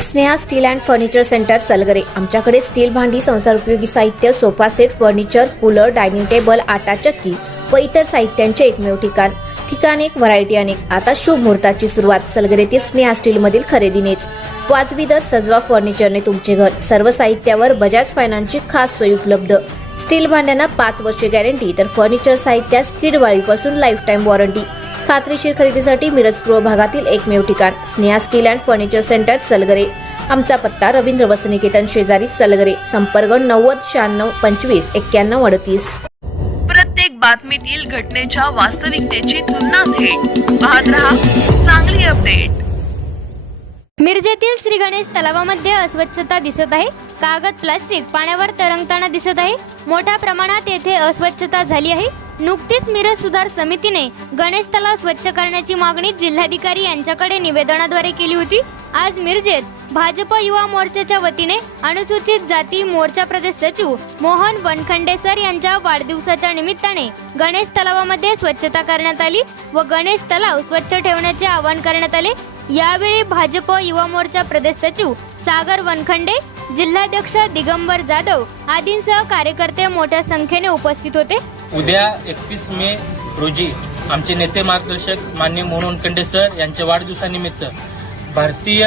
Sneha steel and furniture centre Salgare. आमच्याकडे steel भांडी, संसार उपयोगी साहित्य, sofa set, furniture, cooler, dining table, आटा चक्की व इतर साहित्यांचे एकमेव ठिकाण एक, व्हरायटी अनेक। आता शुभ मुहूर्ताची सुरुवात सलगरेतील स्नेहा स्टील मधील खरेदीनेच। वाजवी दर, सजवा फर्निचरने तुमचे घर। सर्व साहित्यावर बजाज फायनान्सची खास सोय उपलब्ध। स्टील भांड्यांना 5 वर्षे गॅरंटी, तर फर्निचर साहित्यास किडवाळीपासून लाईफ टाईम वॉरंटी। खात्रीशीर खरेदीसाठी मिरज पूर्व भागातील एकमेव ठिकाण Sneha steel and furniture centre Salgare. आमचा पत्ता रवींद्र वसनिकेतन शेजारी सलगरे। संपर्क 90 96 25 91 38। प्रत्येक बातमीतील घटनेच्या वास्तविकतेची तुलना थेट पाहत रहा चांगली अपडेट। मिरजेतील श्री गणेश तलावामध्ये अस्वच्छता दिसत आहे। कागद, प्लास्टिक पाण्यावर तरंगताना दिसत आहे। मोठ्या प्रमाणात येथे अस्वच्छता झाली आहे। नुकतीच मिरज सुधार समितीने गणेश तलाव स्वच्छ करण्याची मागणी जिल्हाधिकारी यांच्याकडे निवेदनाद्वारे केली होती। आज मिरजेत भाजप युवा मोर्चाच्या वतीने अनुसूचित जाती मोर्चा प्रदेश सचिव मोहन वनखंडे सर यांच्या वाढदिवसाच्या निमित्ताने गणेश तलावामध्ये स्वच्छता करण्यात आली व गणेश तलाव स्वच्छ ठेवण्याचे आवाहन करण्यात आले। यावेळी भाजप युवा मोर्चा प्रदेश सचिव सागर वनखंडे, जिल्हाध्यक्ष दिगंबर जाधव आदींसह कार्यकर्ते मोठ्या संख्येने उपस्थित होते। उद्या 31 मे रोजी आमचे नेते मार्गदर्शक माननीय मोहन वनखंडे सर यांच्या वाढदिवसानिमित्त भारतीय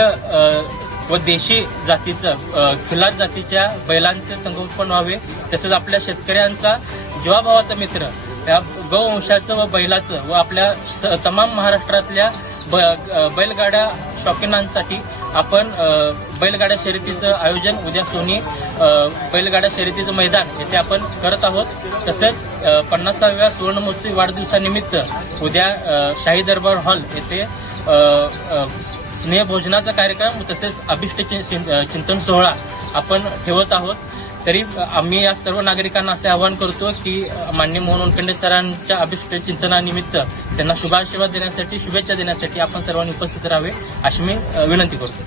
व देशी जातीचं खिलार जातीच्या बैलांचे संगोपन व्हावे, तसेच आपल्या शेतकऱ्यांचा जीवाभावाचा मित्र या गौवंशाचं व बैलाचं व आपल्या तमाम महाराष्ट्रातल्या बैलगाड्या शौकीनांसाठी आपण बैलगाड्या शर्यतीचं आयोजन उद्या सोनी बैलगाड्या शर्यतीचं मैदान येथे आपण करत आहोत। तसेच 50व्या सुवर्ण महोत्सवी वाढदिवसानिमित्त उद्या शाही दरबार हॉल येथे स्नेहभोजनाचा कार्यक्रम तसेच अभिष्ट चिंतन सोहळा आपण ठेवत आहोत। तरी आम्ही या सर्व नागरिकांना असे आवाहन करतो की माननीय मोहन वनखंडे सरांच्या अभिष्ट चिंतनानिमित्त त्यांना शुभाशीर्वाद देण्यासाठी, शुभेच्छा देण्यासाठी आपण सर्वांनी उपस्थित राहावे अशी मी विनंती करतो।